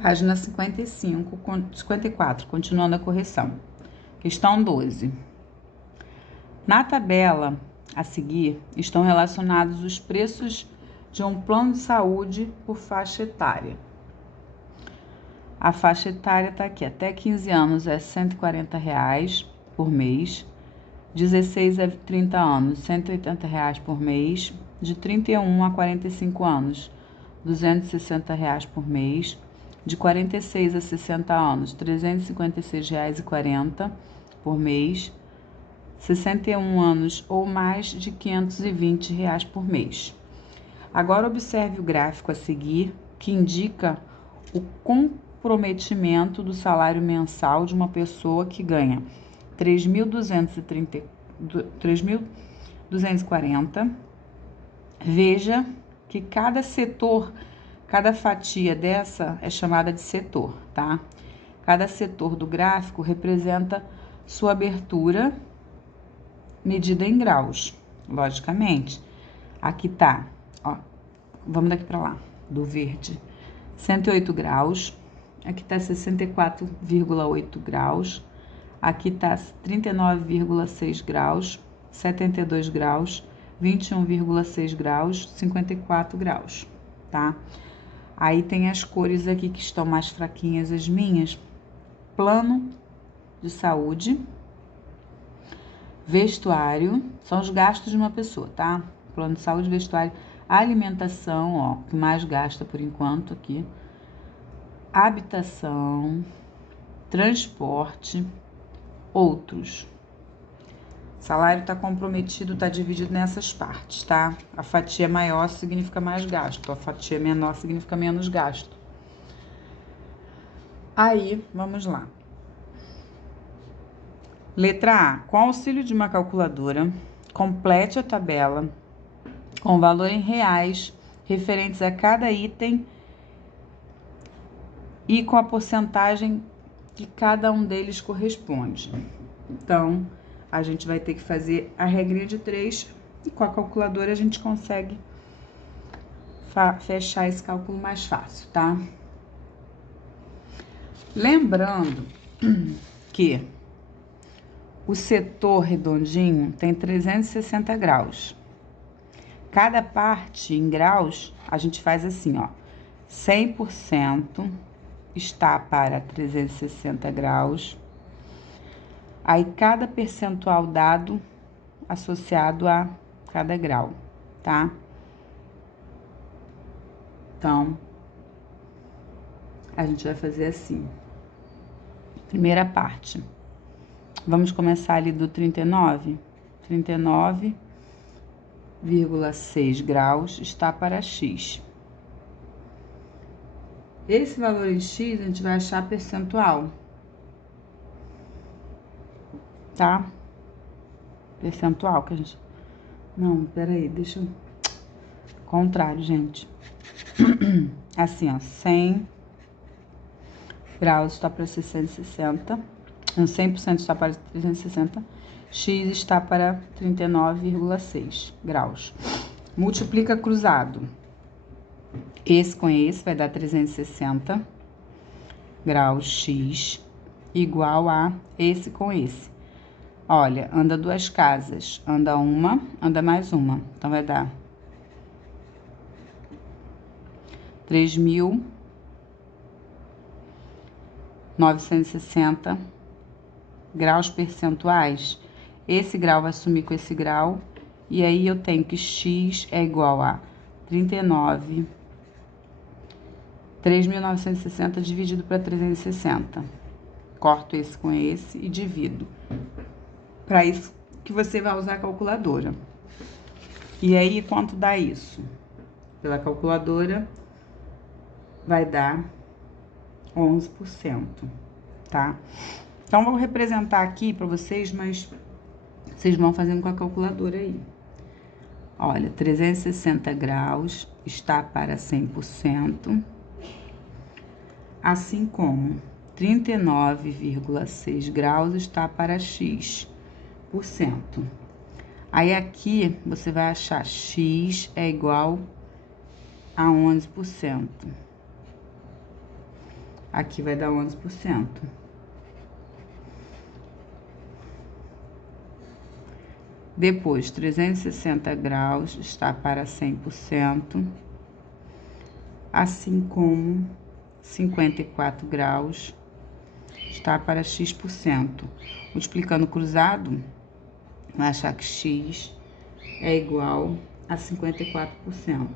Página 54, continuando a correção. Questão 12. Na tabela a seguir estão relacionados os preços de um plano de saúde por faixa etária. A faixa etária está aqui, até 15 anos é R$ 140 por mês, 16 a 30 anos, R$ 180 por mês, de 31 a 45 anos, R$ 260 por mês, de 46 a 60 anos, R$ 356,40 por mês, 61 anos ou mais, de R$ 520 por mês. Agora observe o gráfico a seguir, que indica o comprometimento do salário mensal de uma pessoa que ganha R$ 3.240. Veja que cada setor, cada fatia dessa é chamada de setor, tá? Cada setor do gráfico representa sua abertura medida em graus, logicamente. Aqui tá, ó, vamos daqui para lá, do verde, 108 graus, aqui tá 64,8 graus, aqui tá 39,6 graus, 72 graus, 21,6 graus, 54 graus, tá? Aí tem as cores aqui que estão mais fraquinhas, as minhas. Plano de saúde, vestuário, são os gastos de uma pessoa, tá? Plano de saúde, vestuário, alimentação, ó, que mais gasta por enquanto aqui, habitação, transporte, outros. Salário está comprometido, está dividido nessas partes, tá? A fatia maior significa mais gasto, a fatia menor significa menos gasto. Aí, vamos lá. Letra A. Com auxílio de uma calculadora, complete a tabela com valor em reais referentes a cada item e com a porcentagem que cada um deles corresponde. Então, a gente vai ter que fazer a regrinha de 3 e com a calculadora a gente consegue fechar esse cálculo mais fácil, tá? Lembrando que o setor redondinho tem 360 graus. Cada parte em graus, a gente faz assim, ó. 100% está para 360 graus. Aí, cada percentual dado associado a cada grau, tá? Então, a gente vai fazer assim. Primeira parte. Vamos começar ali do 39. 39,6 graus está para X. Esse valor em X, a gente vai achar percentual. Tá? Percentual que a gente... Não, peraí, deixa eu... Contrário, gente. Assim, ó, 100 graus está para 660. 100% está para 360. X está para 39,6 graus. Multiplica cruzado. Esse com esse vai dar 360 graus X igual a esse com esse. Olha, anda duas casas. Anda uma, anda mais uma. Então, vai dar 3.960 graus percentuais. Esse grau vai sumir com esse grau. E aí, eu tenho que X é igual a 3.960 dividido para 360. Corto esse com esse e divido. Para isso que você vai usar a calculadora. E aí, quanto dá isso? Pela calculadora, vai dar 11%, tá? Então, vou representar aqui para vocês, mas vocês vão fazendo com a calculadora aí. Olha, 360 graus está para 100%, assim como 39,6 graus está para X%. Aí, aqui, você vai achar X é igual a 11%. Aqui vai dar 11%. Depois, 360 graus está para 100%, assim como 54 graus está para X%. Multiplicando cruzado, vai achar que X é igual a 54%.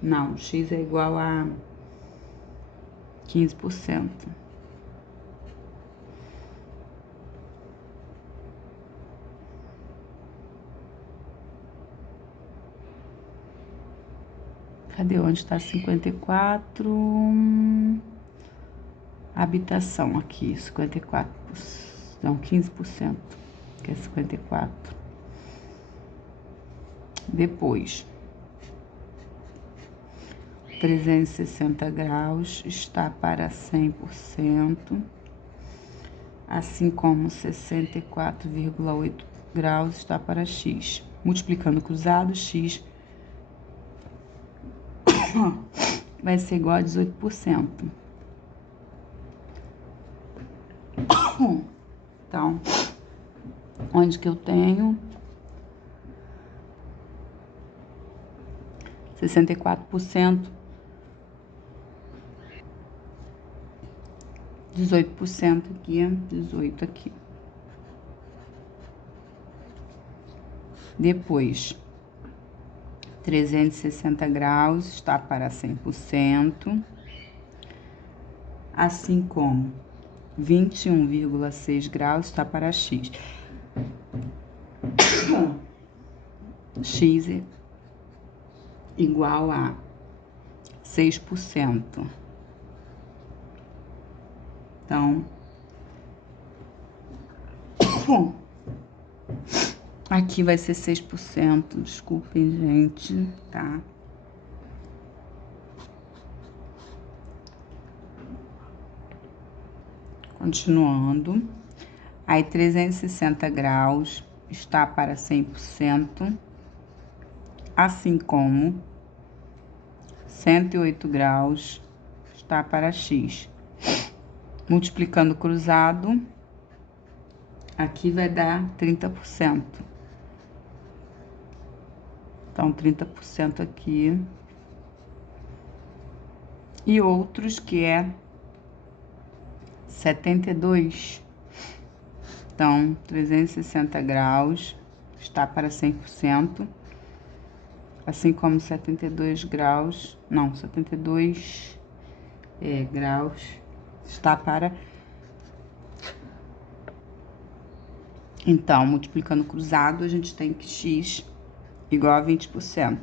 Não, X é igual a 15%. Cadê onde está 54? Habitação aqui, 54%. Não, 15%, que é 54%. Depois, 360 graus está para 100%, assim como 64,8 graus está para X. Multiplicando cruzado, X vai ser igual a 18%. Então, onde que eu tenho 64%, 18% aqui, 18% aqui. Depois, 360 graus está para 100%, assim como 21,6 graus está para X. X é igual a 6%. Então, aqui vai ser 6%, desculpem, gente, tá? Continuando, aí 360 graus está para 100%, assim como 108 graus está para X. Multiplicando cruzado, aqui vai dar 30%. Então, 30% aqui. E outros que é 72. Então, 360 graus está para 100%, assim como 72 graus, não, 72 graus está para... Então, multiplicando cruzado, a gente tem que X igual a 20%.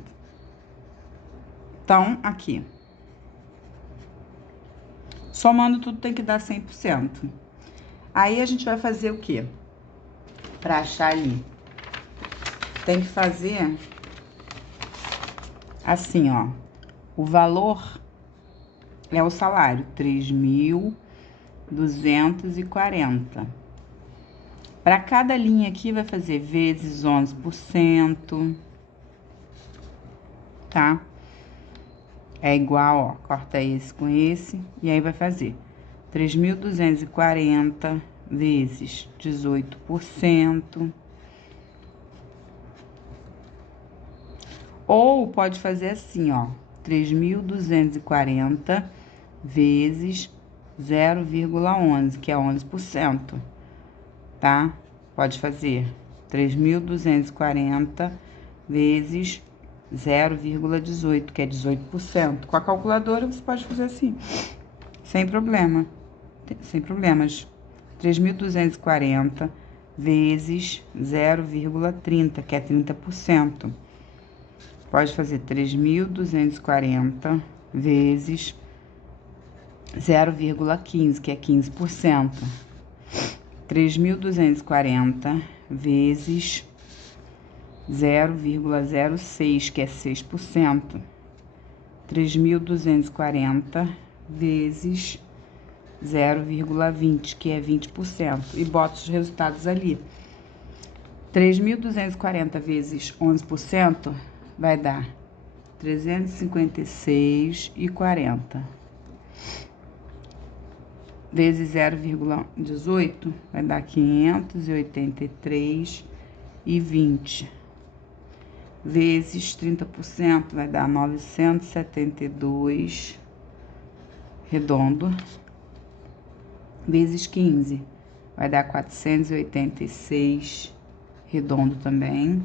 Então, aqui. Somando tudo tem que dar 100%. Aí, a gente vai fazer o quê? Pra achar ali. Tem que fazer assim, ó. O valor é o salário, 3.240. Para cada linha aqui, vai fazer vezes 11%, tá? É igual, ó, corta esse com esse, e aí vai fazer 3.240 vezes 18%. Ou pode fazer assim, ó, 3.240 vezes 0,11, que é 11%, tá? Pode fazer 3.240 vezes 0,18, que é 18%. Com a calculadora, você pode fazer assim, sem problema, sem problemas. 3.240 vezes 0,30, que é 30%. Pode fazer 3.240 vezes 0,15, que é 15%. 3.240 vezes 0,06, que é 6%. 3.240 vezes 0,20, que é 20%. E bota os resultados ali. 3.240 vezes 11% vai dar 356,40. vezes 0,18 vai dar 583,20. Vezes 30% vai dar 972, redondo. Vezes 15 vai dar 486, redondo também.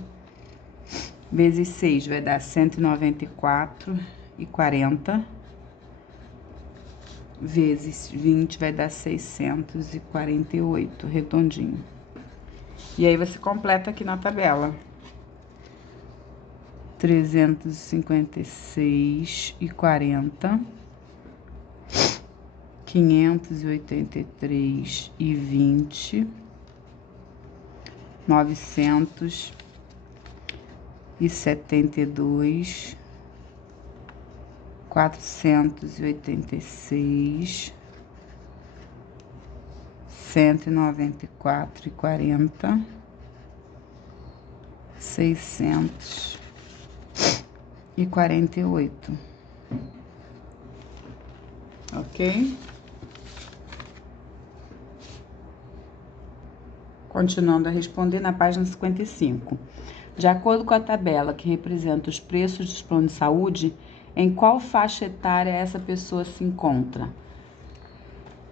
Vezes 6 vai dar 194,40. Vezes 20 vai dar 648, redondinho. E aí você completa aqui na tabela. 356,40, 583,20, 972, 486, 194,40, 648. Ok? Continuando a responder na página 55. De acordo com a tabela que representa os preços dos planos de saúde, em qual faixa etária essa pessoa se encontra?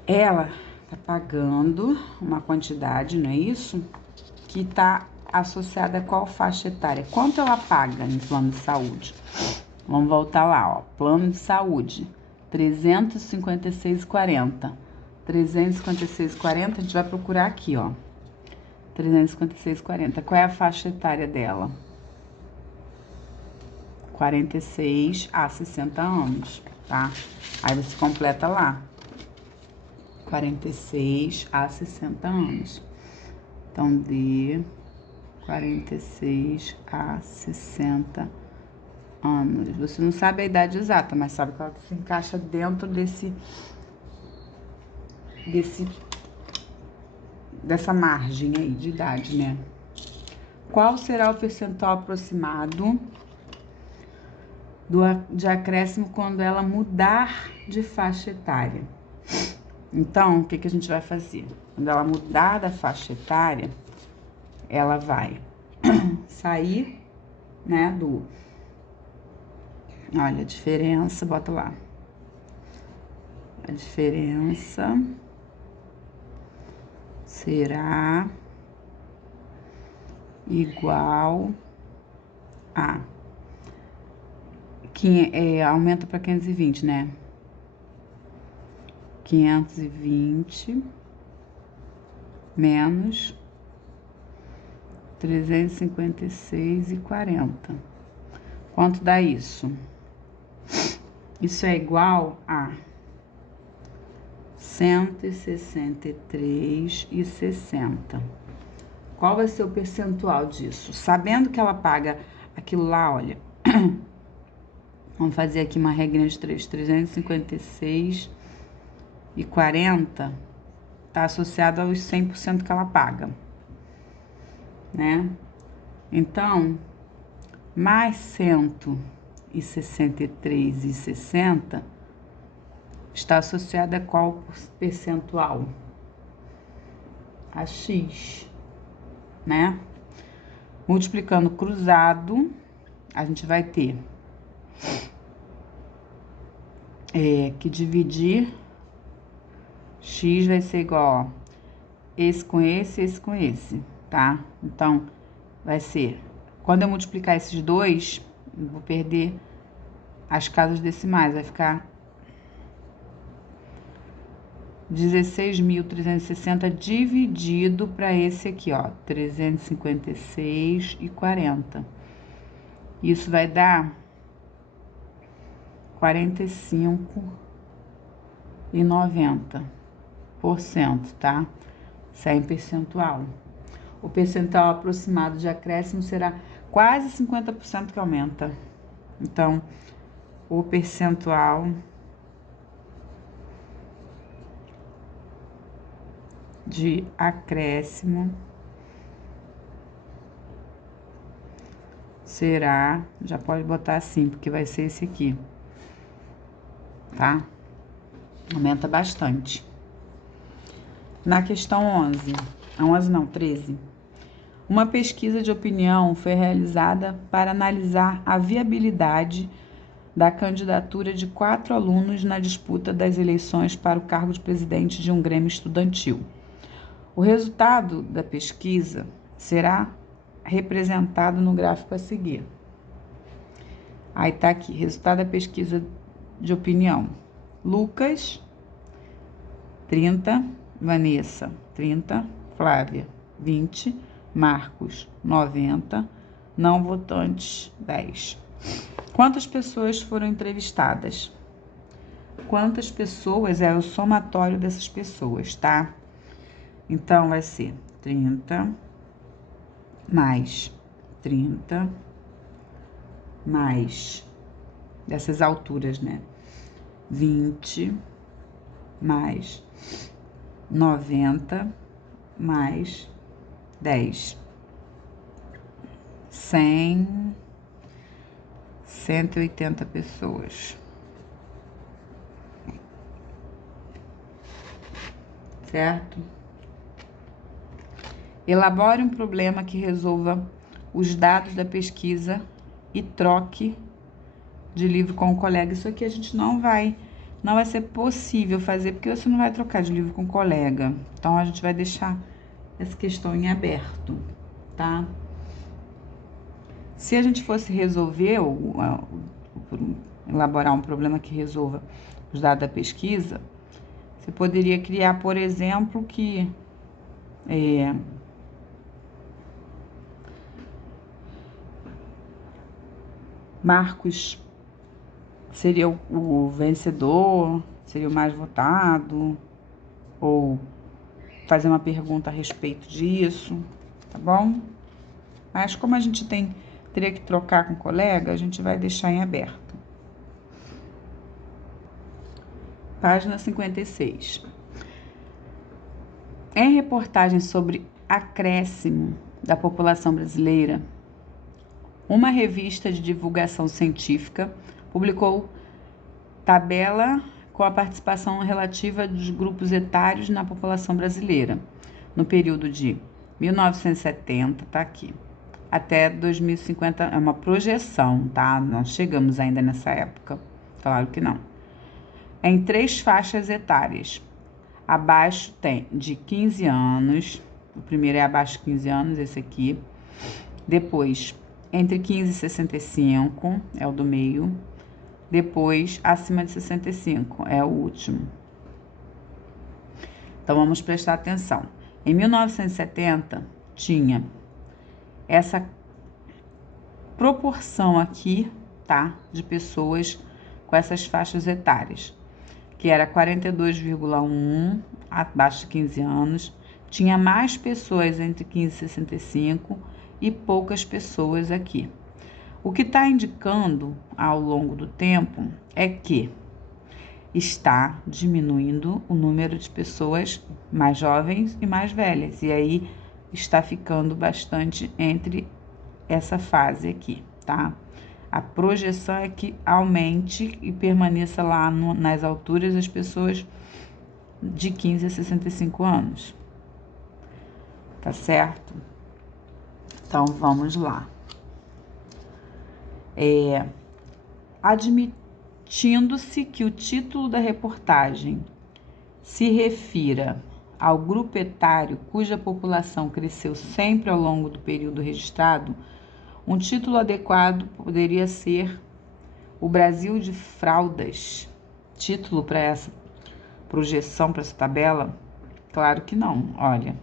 Ela está pagando uma quantidade, não é isso? Que está associada a qual faixa etária? Quanto ela paga em plano de saúde? Vamos voltar lá, ó. Plano de saúde, 356,40. 356,40, a gente vai procurar aqui, ó. 356,40. Qual é a faixa etária dela? 46 a 60 anos, tá? Aí você completa lá. 46 a 60 anos. Então, de 46 a 60 anos. Você não sabe a idade exata, mas sabe que ela se encaixa dentro dessa margem aí de idade, né? Qual será o percentual aproximado de acréscimo quando ela mudar de faixa etária? Então, o que que a gente vai fazer? Quando ela mudar da faixa etária, ela vai sair, né, olha, a diferença, bota lá. A diferença será igual a... aumenta para 520, né? 520 menos 356,40. Quanto dá isso? Isso é igual a 163,60. Qual vai ser o percentual disso? Sabendo que ela paga aquilo lá, olha. Vamos fazer aqui uma regrinha de 3. 356,40 tá associado aos 100% que ela paga, né? Então, mais 163,60 está associada a qual percentual? A X, né? Multiplicando cruzado, a gente vai ter que dividir. X vai ser igual, ó, esse com esse, tá? Então, vai ser, quando eu multiplicar esses dois, eu vou perder as casas decimais, vai ficar 16.360 dividido para esse aqui, ó, 356,40. Isso vai dar 45,90%, tá? Isso é em percentual. O percentual aproximado de acréscimo será quase 50% que aumenta. Então, o percentual de acréscimo será, já pode botar assim, porque vai ser esse aqui, tá? Aumenta bastante. Na questão 13. Uma pesquisa de opinião foi realizada para analisar a viabilidade da candidatura de 4 alunos na disputa das eleições para o cargo de presidente de um grêmio estudantil. O resultado da pesquisa será representado no gráfico a seguir. Aí tá aqui, resultado da pesquisa de opinião. Lucas, 30, Vanessa, 30, Flávia, 20, Marcos, 90, não votantes, 10. Quantas pessoas foram entrevistadas? Quantas pessoas é o somatório dessas pessoas, tá? Então, vai ser 30 mais 30 mais dessas alturas, né? 20 mais 90 mais 10. 100, 180 pessoas. Certo? Elabore um problema que resolva os dados da pesquisa e troque de livro com o colega. Isso aqui a gente não vai ser possível fazer, porque você não vai trocar de livro com o colega. Então, a gente vai deixar essa questão em aberto, tá? Se a gente fosse resolver, elaborar um problema que resolva os dados da pesquisa, você poderia criar, por exemplo, que Marcos seria o vencedor, seria o mais votado, ou fazer uma pergunta a respeito disso, tá bom? Mas como a gente teria que trocar com o colega, a gente vai deixar em aberto. Página 56. Em reportagem sobre acréscimo da população brasileira, uma revista de divulgação científica publicou tabela com a participação relativa dos grupos etários na população brasileira, no período de 1970, tá aqui, até 2050, é uma projeção, tá? Não chegamos ainda nessa época, claro que não. Em 3 faixas etárias. Abaixo tem de 15 anos, o primeiro é abaixo de 15 anos, esse aqui. Depois, entre 15 e 65, é o do meio. Depois, acima de 65, é o último. Então, vamos prestar atenção. Em 1970, tinha essa proporção aqui, tá? De pessoas com essas faixas etárias, que era 42,1 abaixo de 15 anos. Tinha mais pessoas entre 15 e 65 e poucas pessoas aqui. O que está indicando ao longo do tempo é que está diminuindo o número de pessoas mais jovens e mais velhas. E aí está ficando bastante entre essa fase aqui, tá? A projeção é que aumente e permaneça lá nas alturas as pessoas de 15 a 65 anos. Tá certo? Então, vamos lá. Admitindo-se que o título da reportagem se refira ao grupo etário cuja população cresceu sempre ao longo do período registrado, um título adequado poderia ser O Brasil de Fraldas. Título para essa projeção, para essa tabela? Claro que não, olha.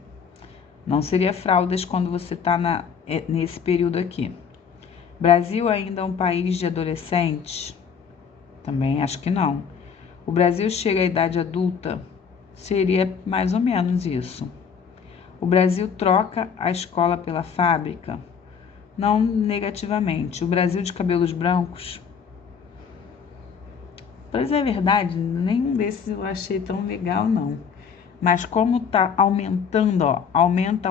Não seria fraldas quando você está nesse período aqui. Brasil ainda é um país de adolescentes? Também acho que não. O Brasil chega à idade adulta? Seria mais ou menos isso. O Brasil troca a escola pela fábrica? Não negativamente. O Brasil de cabelos brancos? Pois é verdade, nenhum desses eu achei tão legal, não. Mas como tá aumentando, ó, aumenta,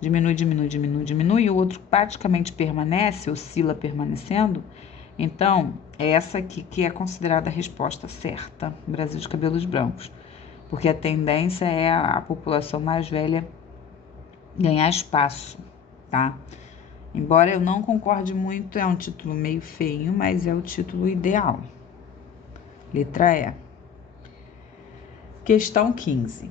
diminui, o outro praticamente permanece, oscila permanecendo, então é essa aqui que é considerada a resposta certa, Brasil de cabelos brancos. porque a tendência é a população mais velha ganhar espaço, tá? Embora eu não concorde muito, é um título meio feio, mas é o título ideal. Letra E. Questão 15.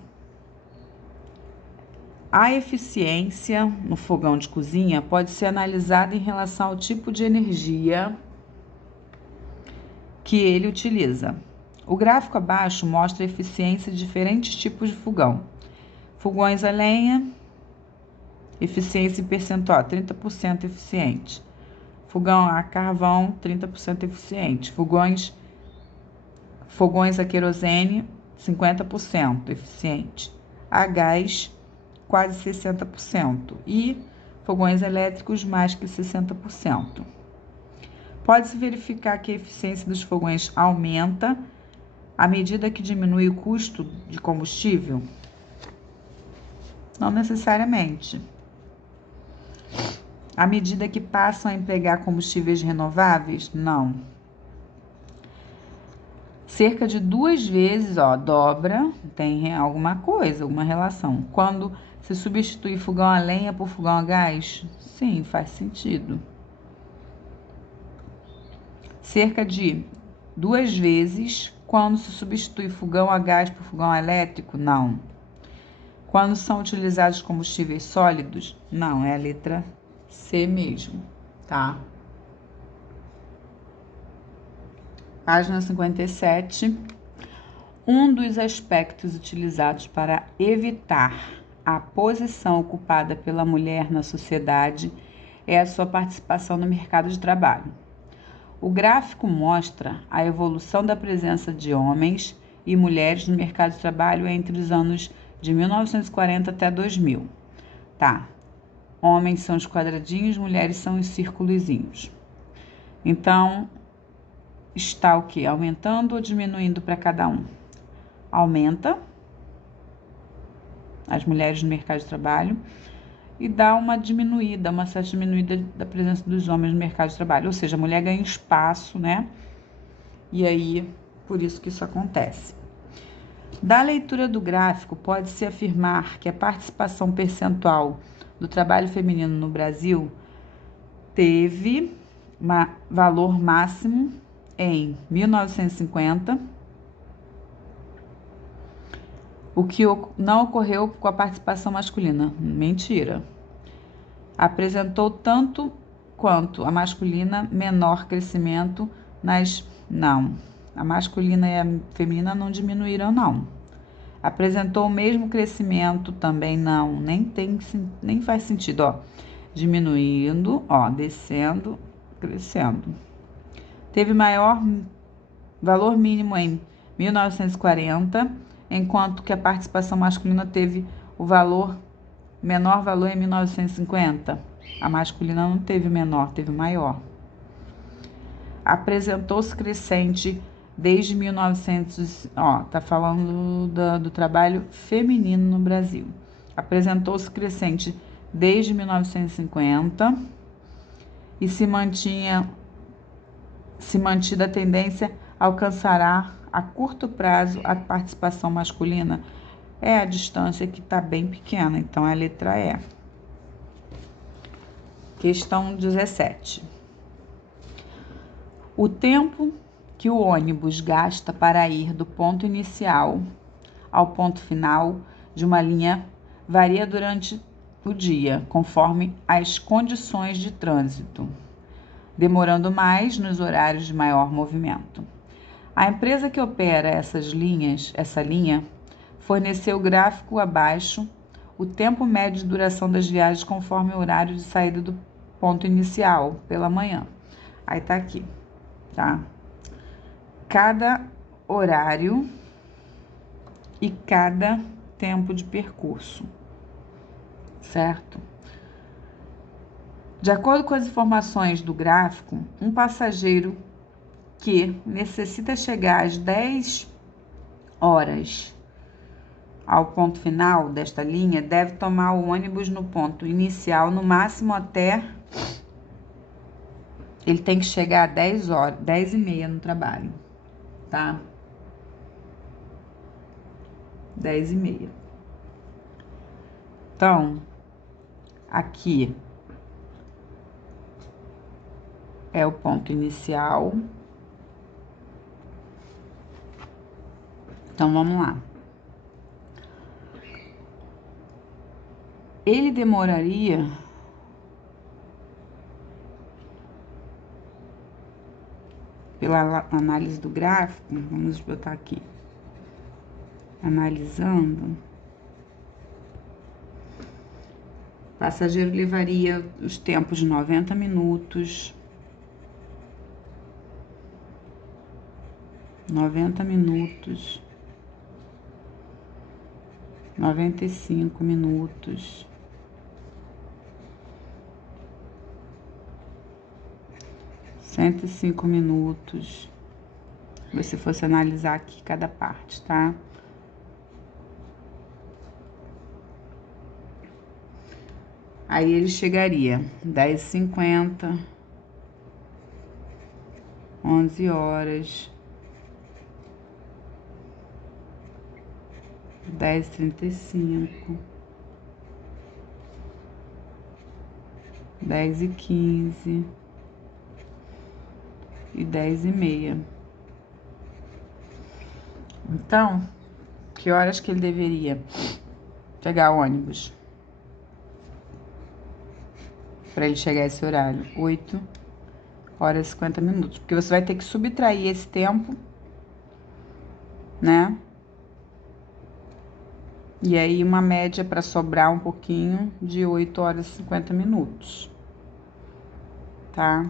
A eficiência no fogão de cozinha pode ser analisada em relação ao tipo de energia que ele utiliza. O gráfico abaixo mostra a eficiência de diferentes tipos de fogão. Fogões a lenha, eficiência em percentual, 30% eficiente. Fogão a carvão, 30% eficiente. Fogões a querosene, 50% eficiente. A gás, quase 60%. E fogões elétricos, mais que 60%. Pode-se verificar que a eficiência dos fogões aumenta à medida que diminui o custo de combustível? Não necessariamente. À medida que passam a empregar combustíveis renováveis? Não. Cerca de 2 vezes, dobra, tem alguma coisa, alguma relação. Quando se substitui fogão a lenha por fogão a gás? Sim, faz sentido. Cerca de 2 vezes quando se substitui fogão a gás por fogão elétrico? Não. Quando são utilizados combustíveis sólidos? Não, é a letra C mesmo, tá? Página 57. Um dos aspectos utilizados para evitar a posição ocupada pela mulher na sociedade é a sua participação no mercado de trabalho. O gráfico mostra a evolução da presença de homens e mulheres no mercado de trabalho entre os anos de 1940 até 2000. Tá. Homens são os quadradinhos, mulheres são os círculozinhos. Então, está o quê? Aumentando ou diminuindo para cada um? Aumenta as mulheres no mercado de trabalho e dá uma certa diminuída da presença dos homens no mercado de trabalho. Ou seja, a mulher ganha espaço, né? E aí, por isso que isso acontece. Da leitura do gráfico, pode-se afirmar que a participação percentual do trabalho feminino no Brasil teve valor máximo em 1950, o que não ocorreu com a participação masculina. Mentira. Apresentou tanto quanto a masculina menor crescimento nas... Não. A masculina e a feminina não diminuíram, não. Apresentou o mesmo crescimento também, não. Nem faz sentido, Diminuindo, descendo, crescendo. Teve maior valor mínimo em 1940, enquanto que a participação masculina teve menor valor em 1950. A masculina não teve menor, teve maior. Apresentou-se crescente desde 1900, tá falando do trabalho feminino no Brasil. Apresentou-se crescente desde 1950 e se mantida a tendência, alcançará a curto prazo a participação masculina. É a distância que está bem pequena, então é a letra E. Questão 17. O tempo que o ônibus gasta para ir do ponto inicial ao ponto final de uma linha varia durante o dia, conforme as condições de trânsito, demorando mais nos horários de maior movimento. A empresa que opera essa linha, forneceu o gráfico abaixo o tempo médio de duração das viagens conforme o horário de saída do ponto inicial pela manhã. Aí tá aqui, tá? Cada horário e cada tempo de percurso, certo? De acordo com as informações do gráfico, um passageiro que necessita chegar às 10 horas ao ponto final desta linha deve tomar o ônibus no ponto inicial, no máximo até... Ele tem que chegar às 10 horas, 10h30 no trabalho, tá? 10h30. Então, aqui é o ponto inicial. Então, vamos lá. Ele demoraria pela análise do gráfico, vamos botar aqui, analisando, o passageiro levaria os tempos de 90 minutos, 95 minutos, 105 minutos, se você fosse analisar aqui cada parte, tá? Aí ele chegaria 10h50, 11 horas, 10h35, 10h15 e 10h30. Então, que horas que ele deveria pegar ônibus para ele chegar a esse horário? 8h e 50 minutos, porque você vai ter que subtrair esse tempo, né? E aí uma média para sobrar um pouquinho de 8h e 50 minutos, tá?